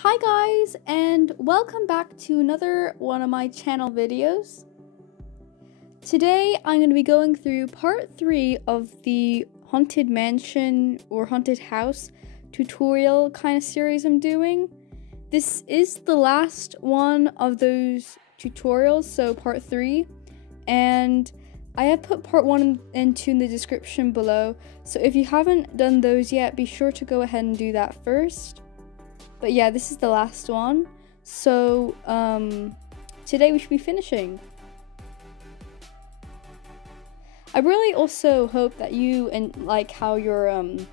Hi guys, and welcome back to another one of my channel videos. Today I'm going to be going through part 3 of the haunted mansion or haunted house tutorial kind of series I'm doing. This is the last one of those tutorials, so part 3, and I have put part 1 and 2 in the description below, so if you haven't done those yet, be sure to go ahead and do that first. But yeah, this is the last one, so today we should be finishing. I really also hope that you like how your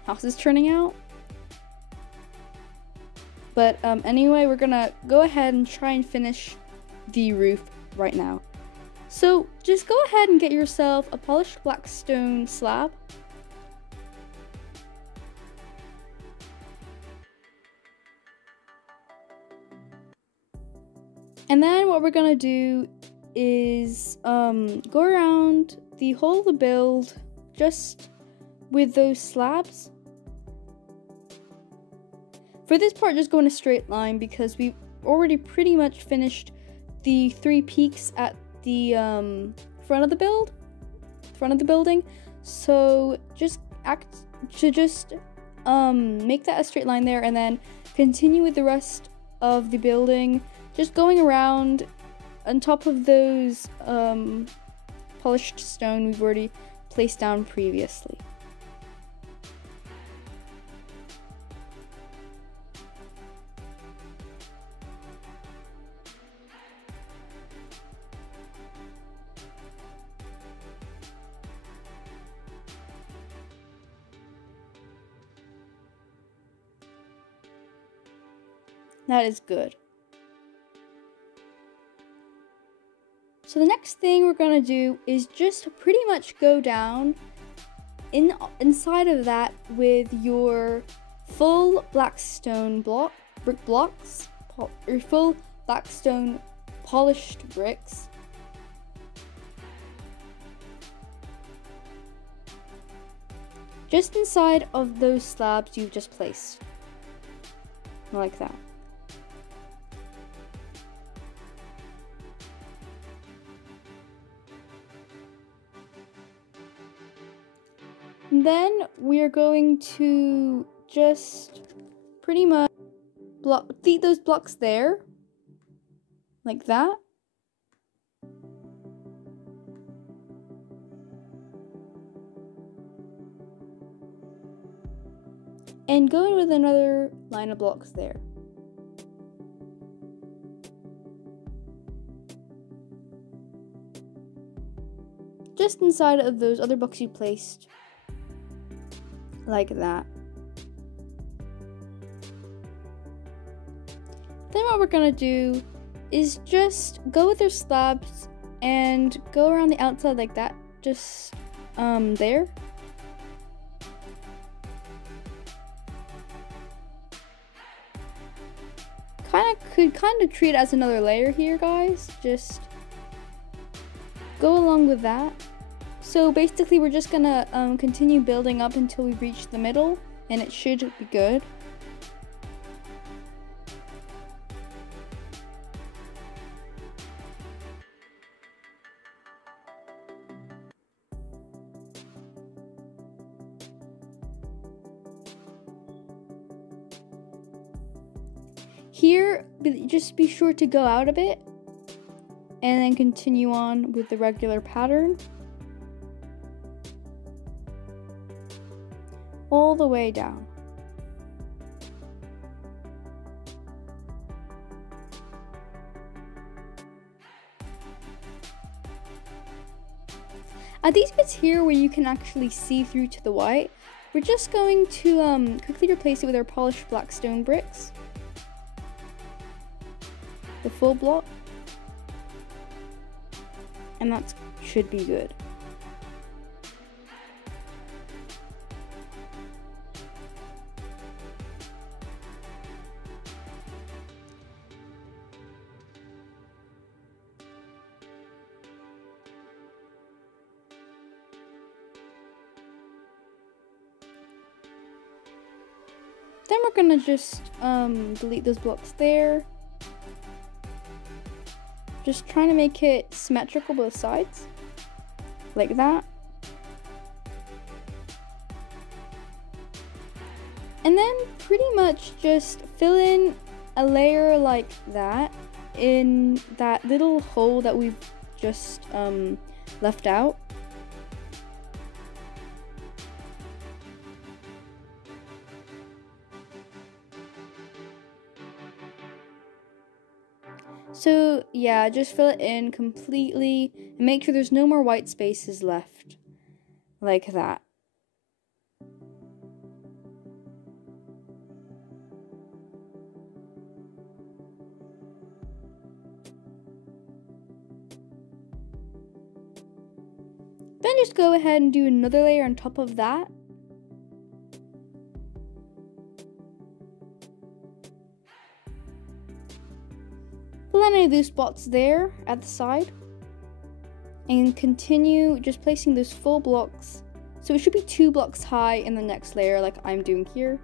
house is turning out. But anyway, we're gonna go ahead and try and finish the roof right now. So just go ahead and get yourself a polished black stone slab. And then what we're gonna do is go around the whole of the build just with those slabs. For this part, just go in a straight line because we've already pretty much finished the 3 peaks at the front of the building. So just make that a straight line there, and then continue with the rest of the building. Just going around on top of those polished stone we've already placed down previously. That is good. So the next thing we're gonna do is just pretty much go down inside of that with your full black stone brick blocks, or full black stone polished bricks. Just inside of those slabs you've just placed, like that. And then we are going to just pretty much feed those blocks there, like that. And go in with another line of blocks there. Just inside of those other blocks you placed. Like that. Then what we're gonna do is just go with your slabs and go around the outside like that, just there. Could kind of treat it as another layer here, guys. Just go along with that. So basically we're just gonna continue building up until we reach the middle, and it should be good. Here, just be sure to go out a bit and then continue on with the regular pattern. All the way down. At these bits here where you can actually see through to the white, we're just going to quickly replace it with our polished black stone bricks. The full block. And that should be good. Then we're gonna just delete those blocks there. Just trying to make it symmetrical both sides, like that. And then pretty much just fill in a layer like that in that little hole that we've just left out. So yeah, just fill it in completely and make sure there's no more white spaces left, like that. Then just go ahead and do another layer on top of that. Fill in any of those spots there at the side. And continue just placing those full blocks. So it should be 2 blocks high in the next layer like I'm doing here.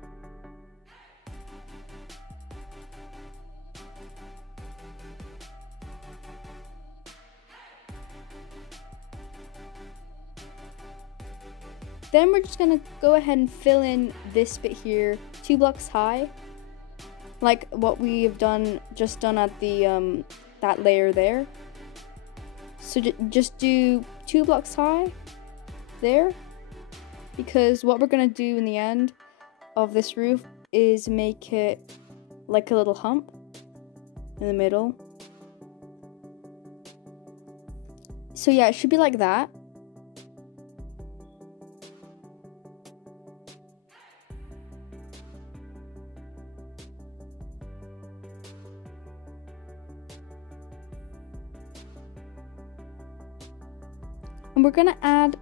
Then we're just gonna go ahead and fill in this bit here, 2 blocks high, like what we've just done at the that layer there. So just do 2 blocks high there, because what we're gonna do in the end of this roof is make it like a little hump in the middle. So yeah, it should be like that. And we're gonna add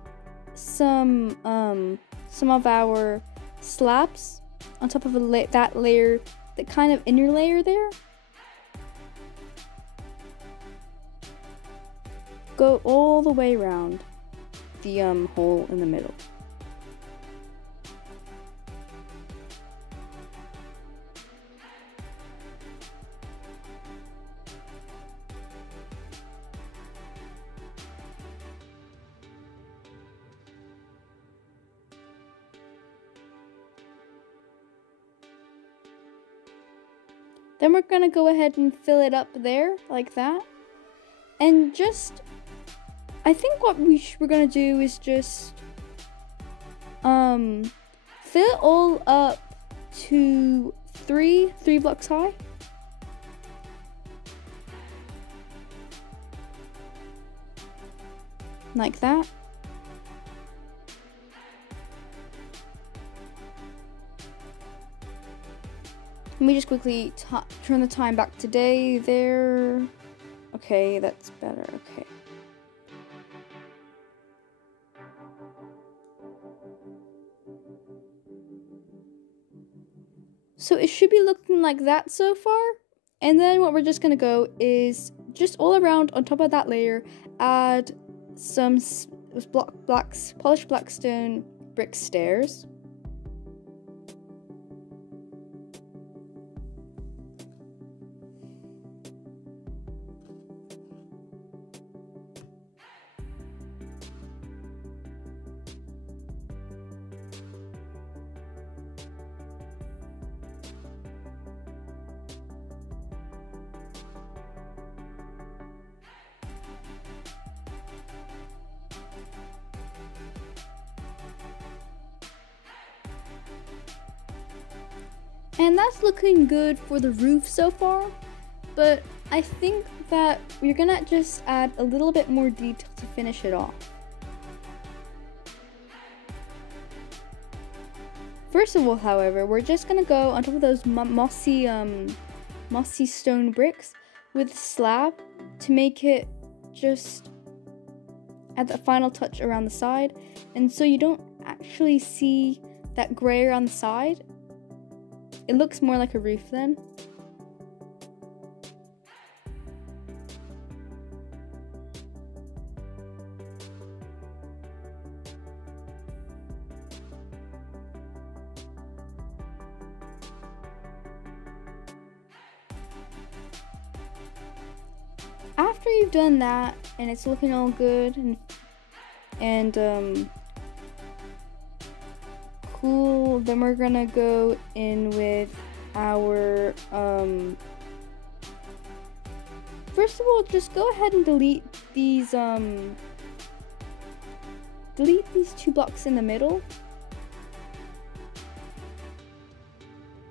some of our slabs on top of that layer, the kind of inner layer there. Go all the way around the hole in the middle. Then we're gonna go ahead and fill it up there, like that. And just, I think what we're gonna do is just fill it all up to 3 blocks high. Like that. Let me just quickly turn the time back to day there. Okay, that's better, okay. So it should be looking like that so far. And then what we're just gonna go is just all around on top of that layer, add some polished black stone brick stairs. And that's looking good for the roof so far, but I think that we're gonna just add a little bit more detail to finish it off. First of all, however, we're just gonna go on top of those mossy stone bricks with a slab to make it just add the final touch around the side, and so you don't actually see that gray around the side. It looks more like a roof then. we've done that and it's looking all good and cool, then we're gonna go in with our first of all, just go ahead and delete these 2 blocks in the middle.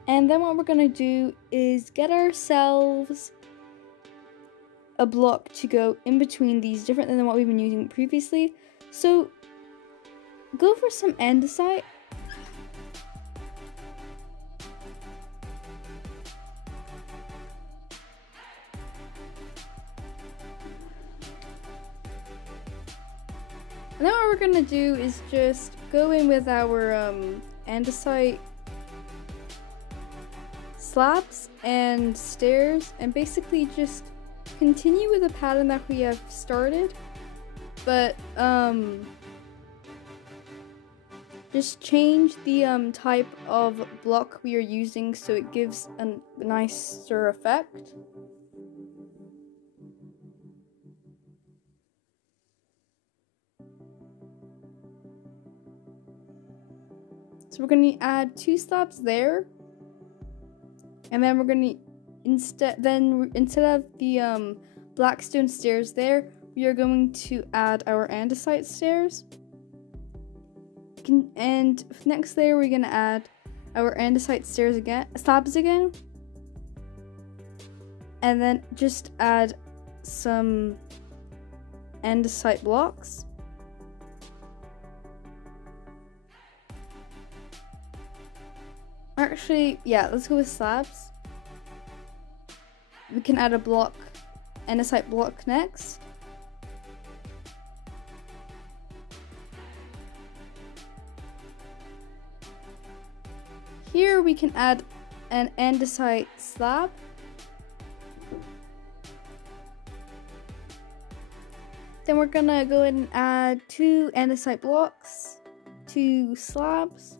And then what we're gonna do is get ourselves a block to go in between these, different than what we've been using previously. So go for some andesite. And then what we're gonna do is just go in with our andesite slabs and stairs and basically just continue with the pattern that we have started, but just change the type of block we are using so it gives a nicer effect. So we're going to add 2 slabs there, and then we're going to instead of the blackstone stairs there, we are going to add our andesite stairs. And next layer we're going to add our andesite slabs again, and then just add some andesite blocks. Actually, yeah, let's go with slabs. We can add a block, andesite block next. Here we can add an andesite slab. Then we're gonna go ahead and add 2 andesite blocks, 2 slabs,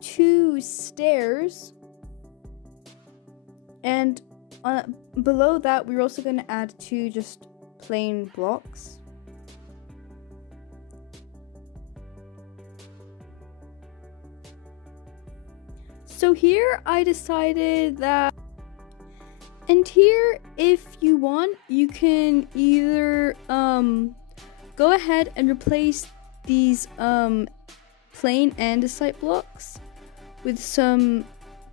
2 stairs, and below that we're also going to add 2 just plain blocks. So here I decided that, and here if you want you can either go ahead and replace these plain andesite blocks with some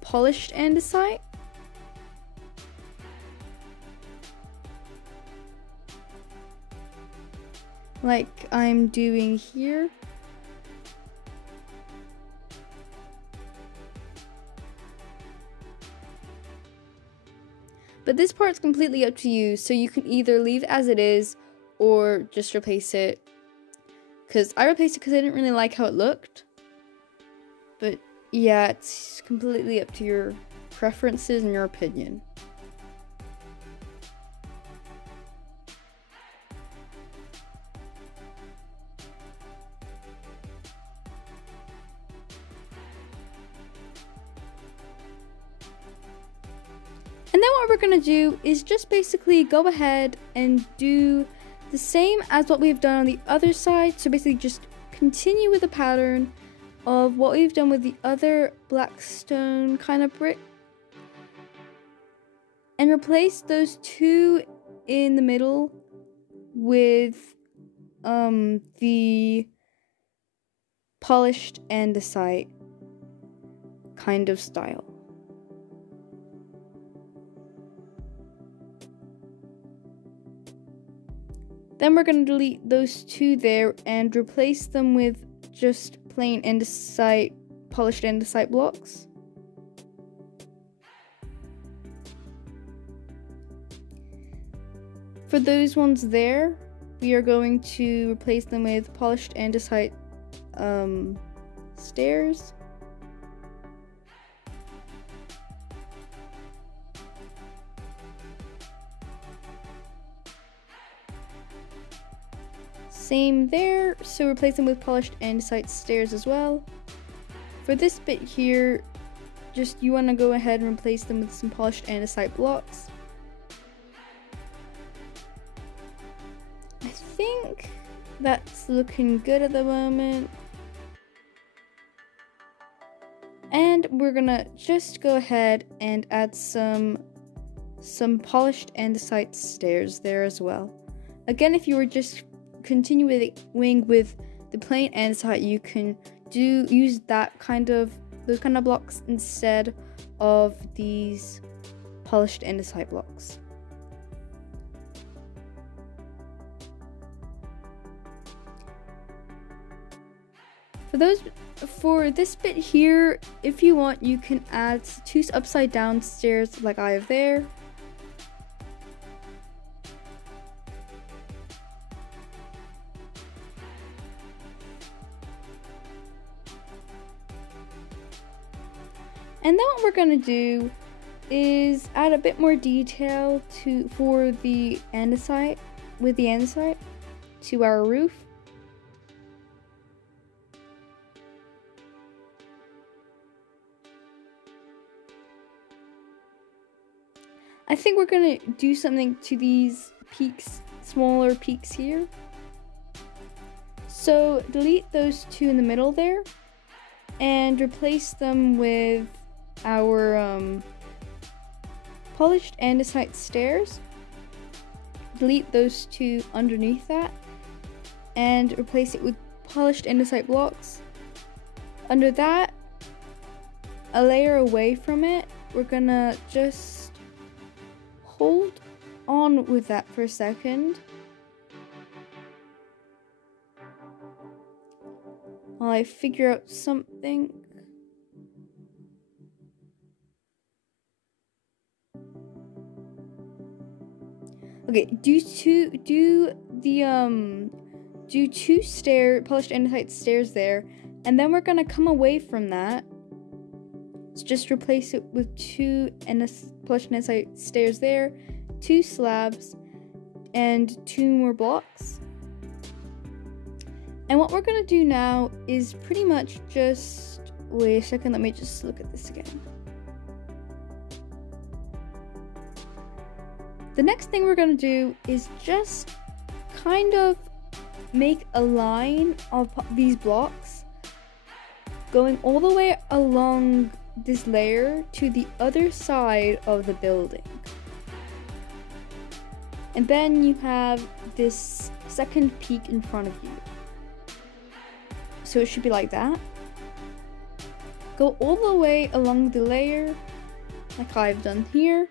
polished andesite. Like I'm doing here. But this part's completely up to you, so you can either leave it as it is or just replace it. Because I replaced it because I didn't really like how it looked. But yeah, it's completely up to your preferences and your opinion. And then what we're going to do is just basically go ahead and do the same as what we've done on the other side. So basically just continue with the pattern of what we've done with the other blackstone kind of brick. And replace those 2 in the middle with the polished andesite kind of style. Then we're going to delete those 2 there and replace them with just plain andesite, polished andesite blocks. For those ones there, we are going to replace them with polished andesite stairs. Same there, so replace them with polished andesite stairs as well. For this bit here, just you want to go ahead and replace them with some polished andesite blocks. I think that's looking good at the moment. And we're gonna just go ahead and add some polished andesite stairs there as well. Again, if you were just continuing with the plain andesite, you can use those kind of blocks instead of these polished andesite blocks. For this bit here, if you want, you can add 2 upside down stairs like I have there. And then what we're gonna do is add a bit more detail for the andesite to our roof. I think we're gonna do something to these peaks, smaller peaks here. So delete those 2 in the middle there and replace them with our polished andesite stairs. Delete those 2 underneath that and replace it with polished andesite blocks. Under that, a layer away from it, we're gonna just hold on with that for a second while I figure out something. Okay, do 2 polished andesite stairs there, and then we're gonna come away from that. So just replace it with 2 polished andesite stairs there, 2 slabs, and 2 more blocks. And what we're gonna do now is pretty much just, wait a second, let me just look at this again. The next thing we're gonna do is just kind of make a line of these blocks going all the way along this layer to the other side of the building. And then you have this second peak in front of you. So it should be like that. Go all the way along the layer, like I've done here.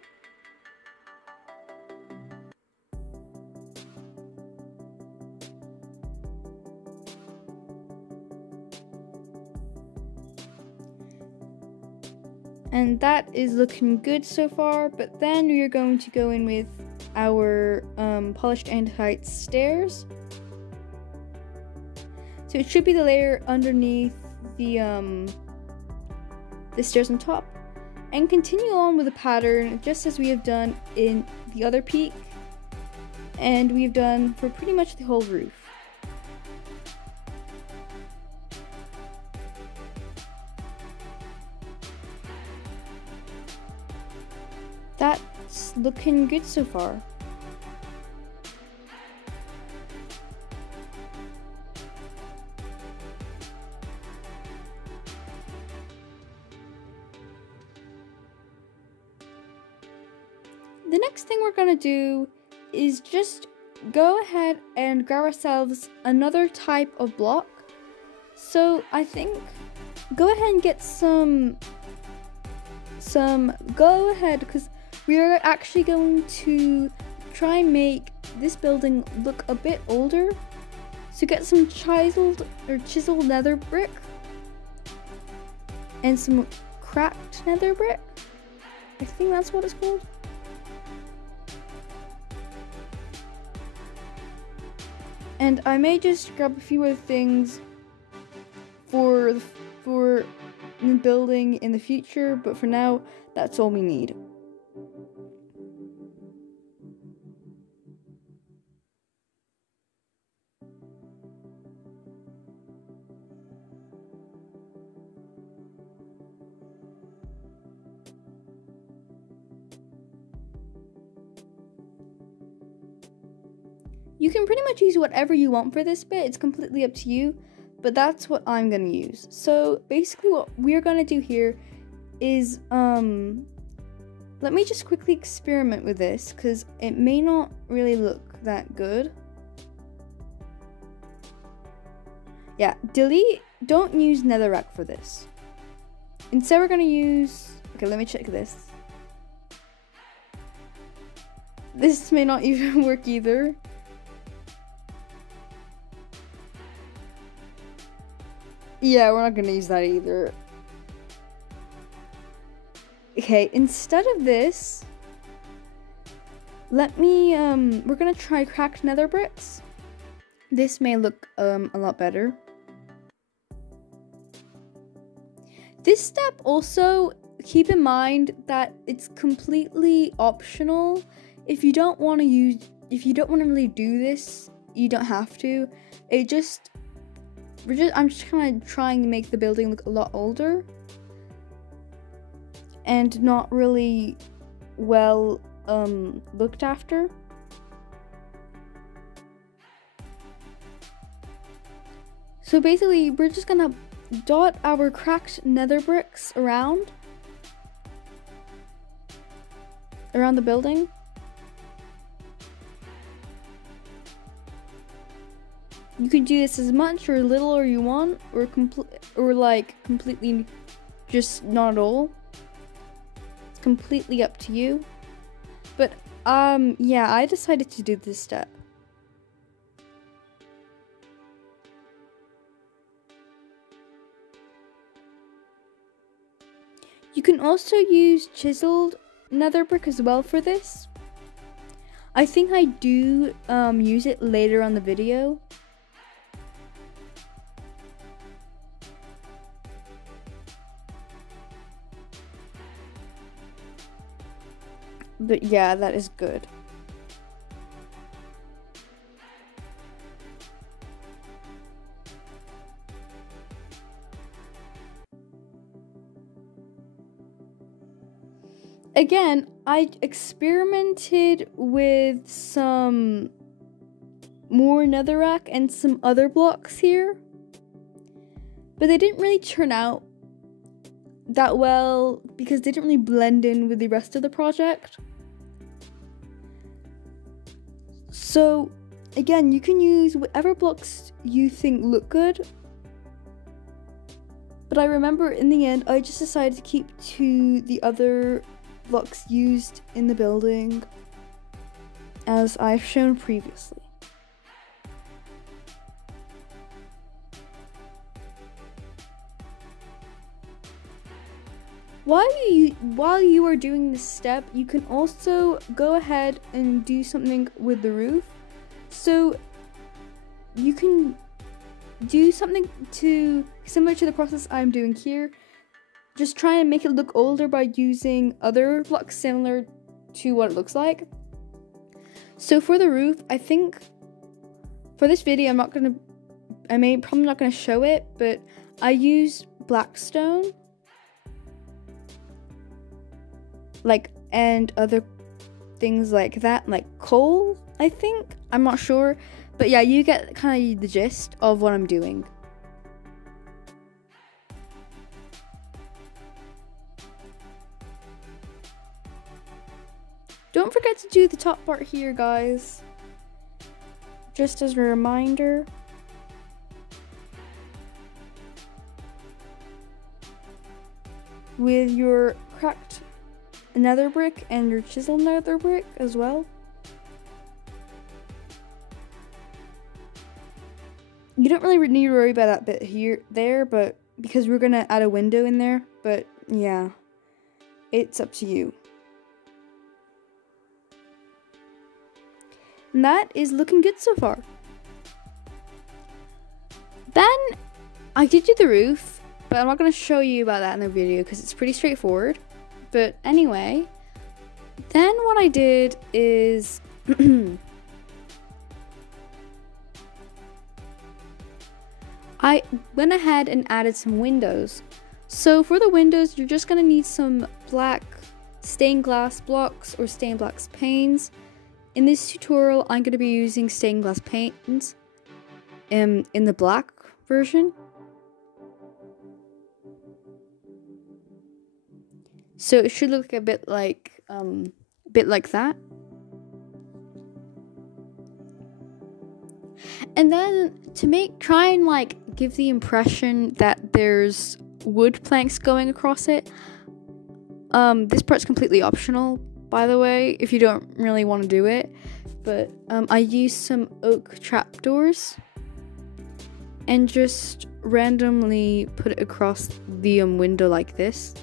And that is looking good so far, but then we are going to go in with our polished andesite stairs. So it should be the layer underneath the stairs on top. And continue on with the pattern just as we have done in the other peak. And we've done for pretty much the whole roof. That's looking good so far. The next thing we're gonna do is just go ahead and grab ourselves another type of block. So I think go ahead and get go ahead, because we are actually going to try and make this building look a bit older. So get some chiseled nether brick and some cracked nether brick. I think that's what it's called. And I may just grab a few other things for the building in the future, but for now, that's all we need. You can pretty much use whatever you want for this bit. It's completely up to you, but that's what I'm gonna use. So basically what we're gonna do here is, let me just quickly experiment with this because it may not really look that good. Yeah, delete, don't use netherrack for this. Instead we're gonna use, okay, let me check this. This may not even work either. Yeah, we're not gonna use that either. Okay, instead of this, let me, we're gonna try cracked nether bricks. This may look a lot better. This step also, keep in mind that it's completely optional. If you don't want to really do this, you don't have to. I'm just kind of trying to make the building look a lot older and not really well looked after. So basically, we're just gonna dot our cracked nether bricks around the building. You can do this as much or little as you want, or completely just not at all. It's completely up to you. But yeah, I decided to do this step. You can also use chiseled nether brick as well for this. I think I do use it later on the video. But yeah, that is good. Again, I experimented with some more netherrack and some other blocks here, but they didn't really turn out that well because they didn't really blend in with the rest of the project. So again, you can use whatever blocks you think look good, but I remember in the end I just decided to keep to the other blocks used in the building as I've shown previously. While you are doing this step, you can also go ahead and do something with the roof. So you can do something similar to the process I'm doing here. Just try and make it look older by using other blocks similar to what it looks like. So for the roof, I think for this video probably not gonna show it, but I used blackstone, and other things like that, like coal, I think. I'm not sure, but yeah, you get kind of the gist of what I'm doing. Don't forget to do the top part here, guys. Just as a reminder. With your cracked nether brick and your chiseled nether brick as well. You don't really need to worry about that bit there, but because we're gonna add a window in there, but yeah, it's up to you. And that is looking good so far. Then I did do the roof, but I'm not going to show you about that in the video because it's pretty straightforward. But anyway, then what I did is I went ahead and added some windows. So for the windows, you're just going to need some black stained glass blocks or stained glass panes. In this tutorial, I'm going to be using stained glass paints in the black version. So it should look a bit like that. And then to try and like give the impression that there's wood planks going across it. This part's completely optional, by the way, if you don't really want to do it. But I used some oak trapdoors and just randomly put it across the window like this.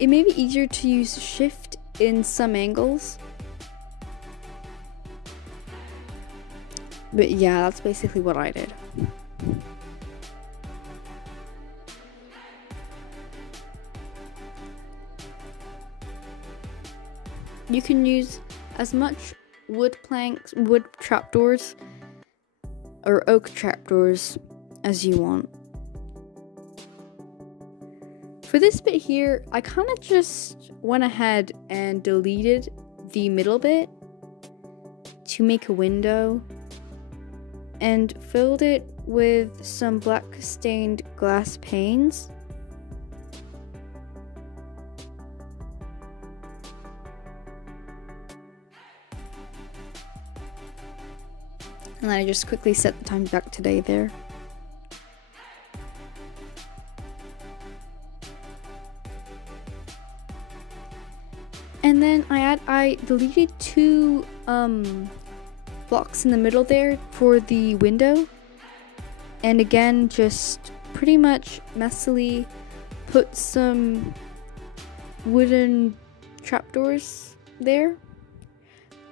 It may be easier to use shift in some angles. But yeah, that's basically what I did. You can use as much wood trapdoors, or oak trapdoors as you want. For this bit here, I kind of just went ahead and deleted the middle bit to make a window and filled it with some black stained glass panes. And then I just quickly set the time back to day there. And then I deleted two blocks in the middle there for the window. And again, just pretty much messily put some wooden trapdoors there.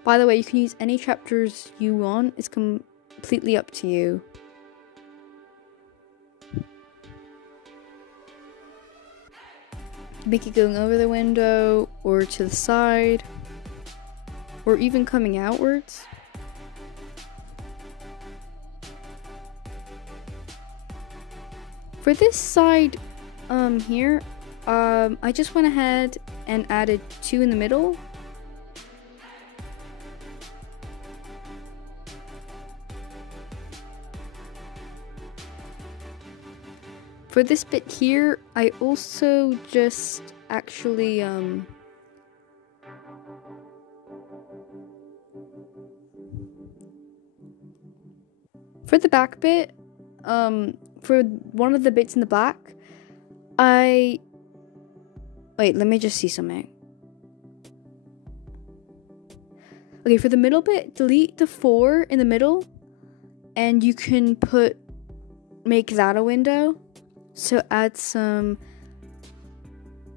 By the way, you can use any trapdoors you want. It's completely up to you. Make it going over the window, or to the side, or even coming outwards. For this side here, I just went ahead and added two in the middle. For this bit here, I also just actually for the back bit, for one of the bits in the back, wait, let me just see something. Okay, for the middle bit, delete the 4 in the middle, and you can make that a window. So add some,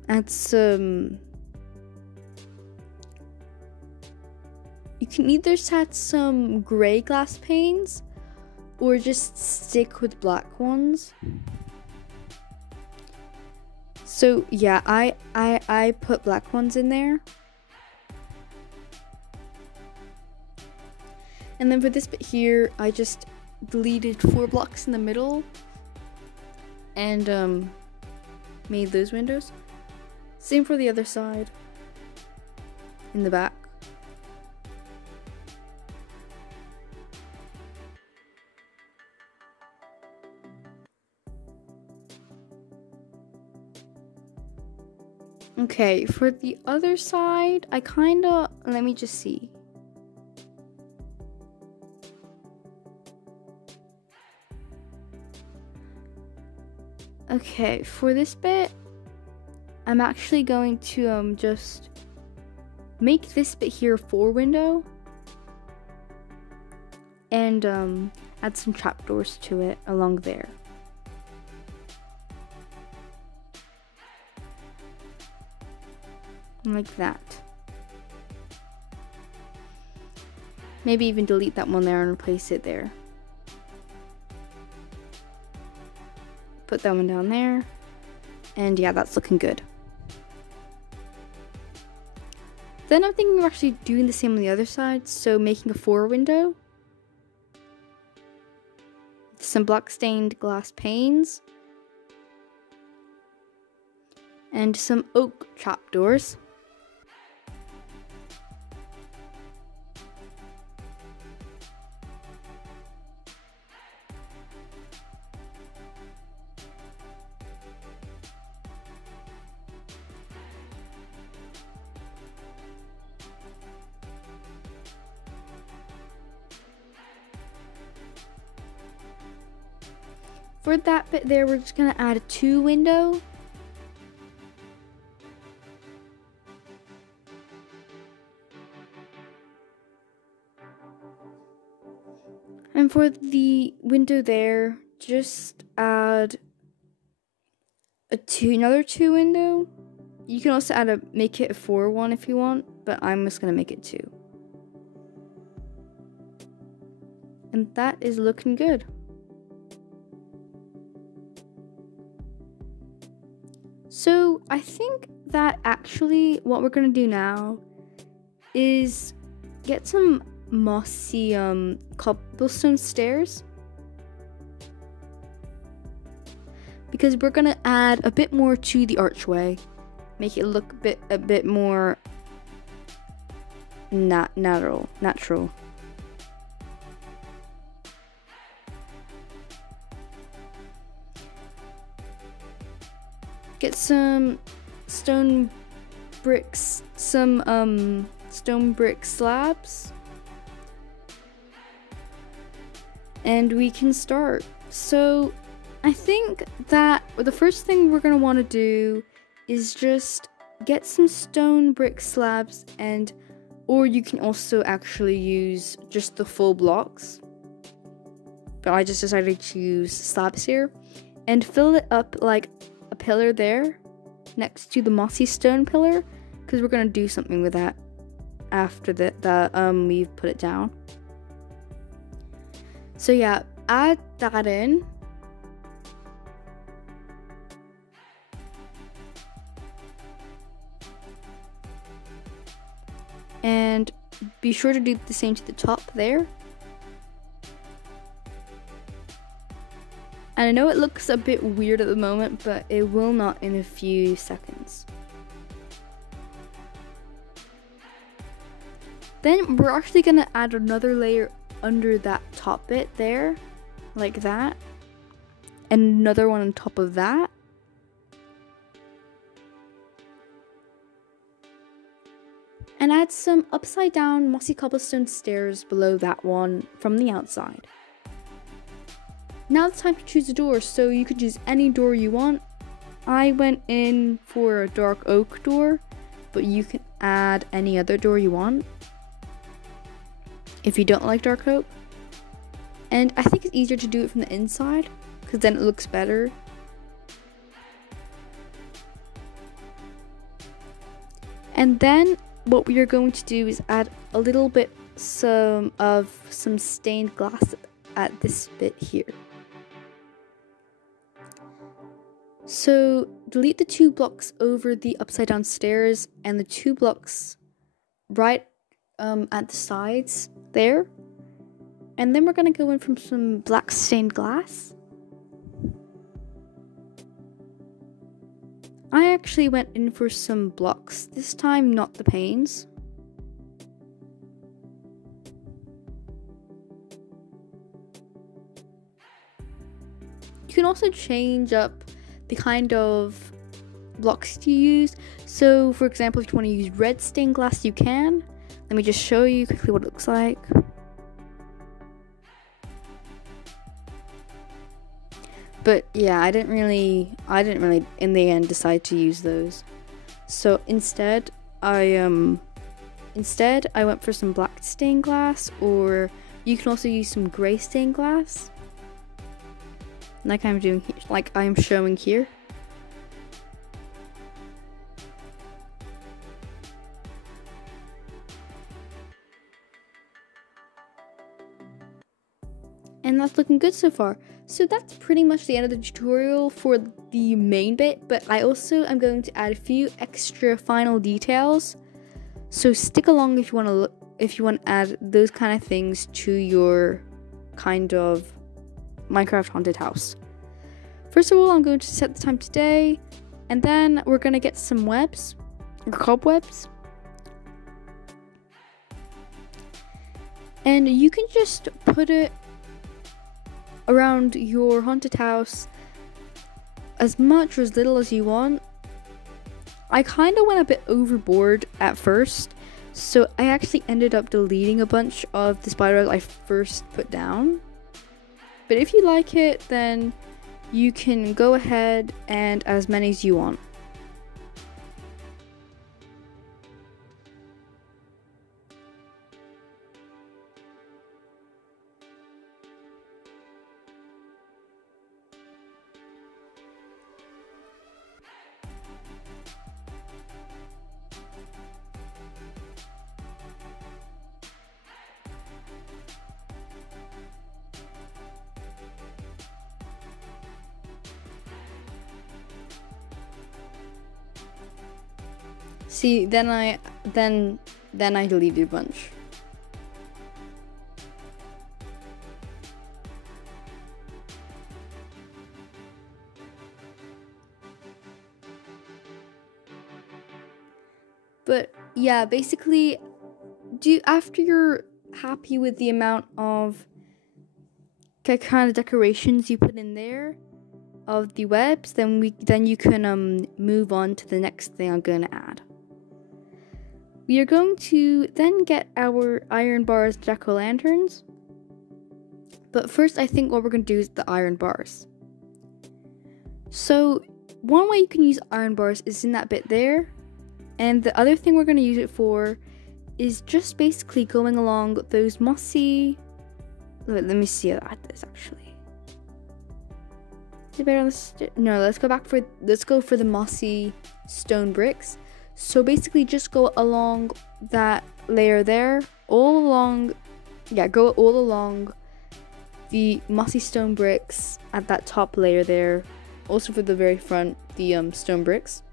you can either add some gray glass panes or just stick with black ones. So yeah, I put black ones in there. And then for this bit here, I just deleted 4 blocks in the middle and made those windows. Same for the other side in the back. Okay, for the other side, let me just see. Okay, for this bit, I'm actually going to just make this bit here a 4 window and add some trapdoors to it along there. Like that. Maybe even delete that one there and replace it there. Put that one down there. And yeah, that's looking good. Then I'm thinking of actually doing the same on the other side, so making a 4 window. Some black stained glass panes. And some oak trapdoors. For that bit there, we're just gonna add a 2 window. And for the window there, just add another 2 window. You can also make it a 4 one if you want, but I'm just gonna make it 2. And that is looking good. So I think that actually what we're gonna do now is get some mossy cobblestone stairs, because we're gonna add a bit more to the archway, make it look a bit more natural. Get some stone bricks, some stone brick slabs, and we can start. So I think that the first thing we're gonna want to do is just get some stone brick slabs, or you can also actually use just the full blocks, but I just decided to use slabs here, and fill it up like a pillar there next to the mossy stone pillar, because we're gonna do something with that after we've put it down. So yeah, add that in. And be sure to do the same to the top there. And I know it looks a bit weird at the moment, but it will not in a few seconds. Then we're actually gonna add another layer under that top bit there, like that. And another one on top of that. And add some upside down mossy cobblestone stairs below that one from the outside. Now it's time to choose a door, so you could use any door you want. I went in for a dark oak door, but you can add any other door you want if you don't like dark oak. And I think it's easier to do it from the inside, because then it looks better. And then what we are going to do is add a little bit some stained glass at this bit here. So delete the 2 blocks over the upside down stairs and the 2 blocks right at the sides there. And then we're gonna go in from some black stained glass. I actually went in for some blocks this time, not the panes. You can also change up the kind of blocks you use. So for example, if you want to use red stained glass, you can. Let me just show you quickly what it looks like. But yeah, I didn't really in the end decide to use those. So instead I went for some black stained glass, or you can also use some gray stained glass, like I'm doing here, like I'm showing here. And that's looking good so far. So that's pretty much the end of the tutorial for the main bit, but I also am going to add a few extra final details. So stick along if you want to add those kind of things to your kind of Minecraft haunted house. First of all, I'm going to set the time today, and then we're going to get some webs, or cobwebs. And you can just put it around your haunted house as much or as little as you want. I kind of went a bit overboard at first, so I actually ended up deleting a bunch of the spider webs I first put down. But if you like it, then you can go ahead and add as many as you want. See, then I deleted a bunch. But yeah, basically, after you're happy with the amount of kind of decorations you put in there of the webs, then you can move on to the next thing I'm gonna add. We are going to then get our iron bars jack-o'-lanterns. But first, I think what we're going to do is the iron bars. So, one way you can use iron bars is in that bit there. And the other thing we're going to use it for is just basically going along those mossy... Let me see how I add this, actually. Is it better on the... No, let's go for the mossy stone bricks. So basically just go along that layer there, go all along the mossy stone bricks at that top layer there. Also for the very front, the stone bricks.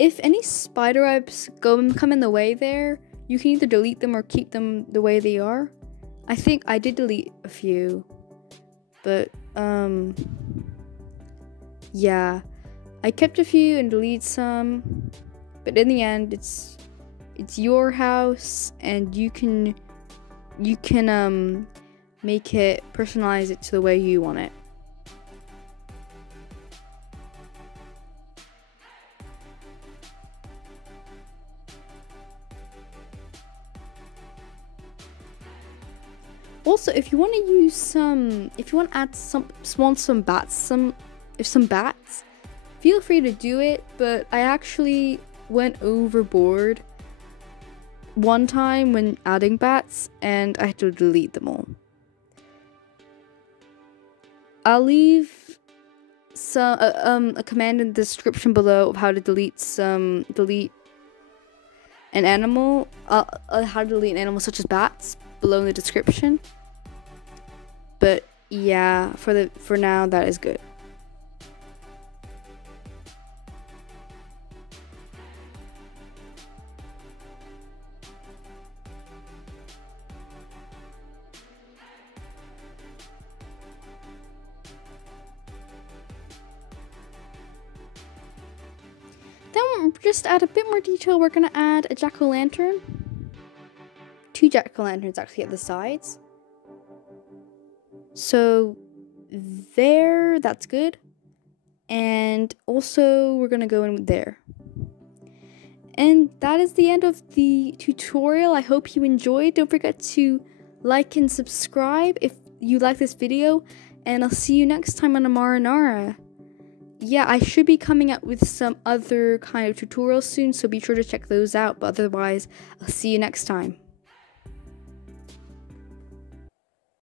If any spider webs come in the way there, you can either delete them or keep them the way they are. I think I did delete a few, but yeah, I kept a few and deleted some. But in the end, it's your house, and you can make it, personalize it to the way you want it. Also, if you want to add some bats, feel free to do it, but I actually went overboard one time when adding bats, and I had to delete them all. I'll leave a command in the description below of how to delete an animal, how to delete an animal such as bats below in the description. But yeah, for now that is good. Then just add a bit more detail. We're gonna add a jack-o'-lantern. 2 jack-o'-lanterns actually at the sides. So there, that's good. And also we're gonna go in there. And that is the end of the tutorial. I hope you enjoyed. Don't forget to like and subscribe if you like this video. And I'll see you next time on Amaranara. Yeah, I should be coming out with some other kind of tutorials soon, so be sure to check those out. But otherwise, I'll see you next time.